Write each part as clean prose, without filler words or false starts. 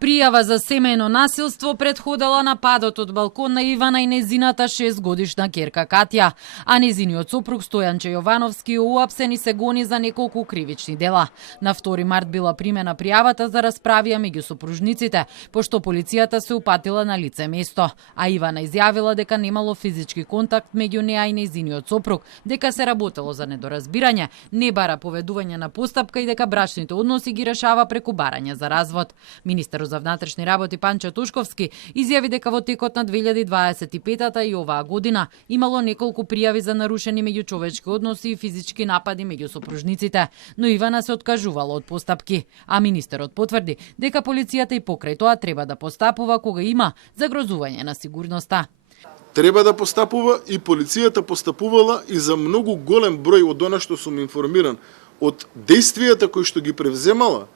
Пријава за семејно насилство предходела нападот од балкон на Ивана и незината 6-годишна ќерка Катја, а незиниот сопруг Стојанче Јовановски уапсен и се гони за неколку кривични дела. На 2 март била примена пријавата за расправија меѓу сопружниците, пошто полицијата се упатила на лице место, а Ивана изјавила дека немало физички контакт меѓу неа и незиниот сопруг, дека се работело за недоразбирање, не бара поведување на постапка и дека брачните односи ги решава преку барање за развод. Министерот за внатрешни работи Панчо Тушковски изјави дека во текот на 2025-та и оваа година имало неколку пријави за нарушени меѓучовечки односи и физички напади меѓу сопружниците, но Ивана се откажувала од постапки, а министерот потврди дека полицијата и покрај тоа треба да постапува кога има загрозување на сигурноста. Треба да постапува и полицијата постапувала и за многу голем број од она што сум информиран од дејствијата кои што ги превземала.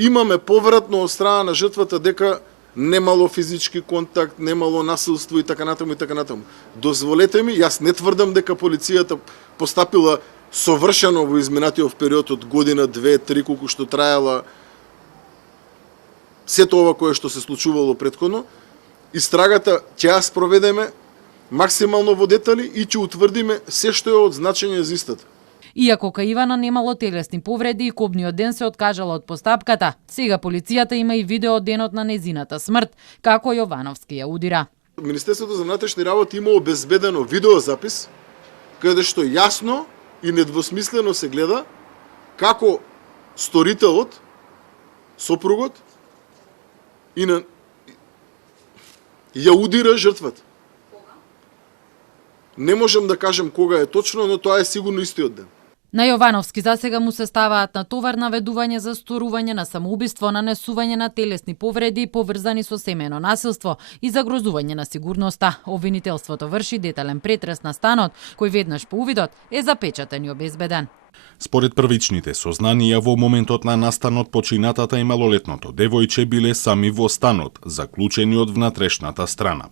Имаме повратно од страна на жртвата дека немало физички контакт, немало насилство и така натаму и така натаму. Дозволете ми, јас не тврдам дека полицијата постапила совршено во изминатиот период од година, 2, 3, колку што траела сето ова кое што се случувало претходно. Истрагата ќе ја спроведеме максимално во детали и ќе утврдиме се што е од значење за истата. Иако кај Ивана немало телесни повреди и кобниот ден се откажала од постапката, сега полицијата има и видео од денот на незината смрт, како Јовановски ја удира. Министерството за внатрешни работи има обезбедено видеозапис, каде што јасно и недвосмислено се гледа како сторителот, сопругот, ја удира жртвата. Не можам да кажем кога е точно, но тоа е сигурно истиот ден. На Јовановски засега му се ставаат на товар наведување за сторување на самоубиство, нанесување на телесни повреди поврзани со семејно насилство и загрозување на сигурноста. Обвинителството врши детален претрес на станот, кој веднаш по увидот е запечатен и обезбеден. Според првичните сознанија, во моментот на настанот починатата и малолетното девојче биле сами во станот, заклучени од внатрешната страна.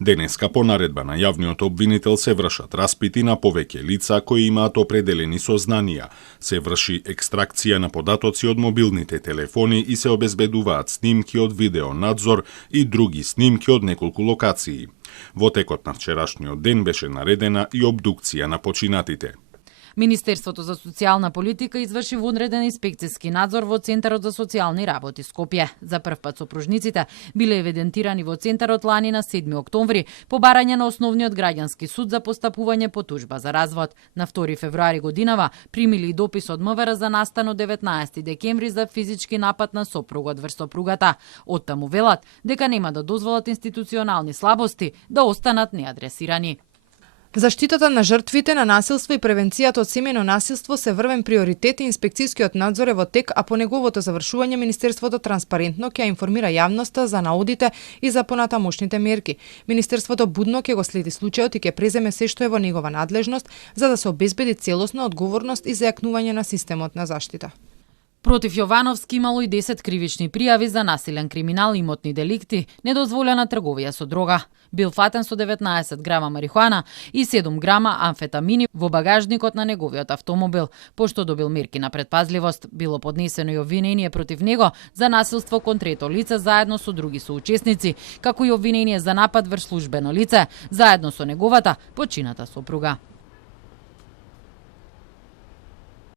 Денеска по наредба на јавниот обвинител се вршат распити на повеќе лица кои имаат определени сознанија, се врши екстракција на податоци од мобилните телефони и се обезбедуваат снимки од видеонадзор и други снимки од неколку локации. Во текот на вчерашниот ден беше наредена и обдукција на починатите. Министерството за социјална политика изврши вонреден инспекцијски надзор во Центарот за социјални работи Скопје. За прв пат сопружниците биле евидентирани во Центарот лани на 7 октомври по барање на Основниот граѓански суд за постапување по тужба за развод. На 2 февруари годинава примили допис од МВР за настан од 19 декември за физички напад на сопругот врз сопругата. Оттаму велат дека нема да дозволат институционални слабости да останат неадресирани. Заштитата на жртвите на насилство и превенцијата од семејно насилство се врвен приоритет и инспекцијскиот надзор е во тек, а по неговото завршување Министерството транспарентно ќе информира јавноста за наудите и за понатамошните мерки. Министерството будно ќе го следи случајот и ќе преземе се што е во негова надлежност за да се обезбеди целосна одговорност и зајакнување на системот на заштита. Против Јовановски имало и 10 кривични пријави за насилен криминал, имотни деликти, недозволена трговија со дрога. Бил фатен со 19 грама марихуана и 7 грама амфетамини во багажникот на неговиот автомобил. Пошто добил мерки на предпазливост, било поднесено и обвинение против него за насилство кон трето лице заедно со други соучесници, како и обвинение за напад врз службено лице, заедно со неговата почината сопруга.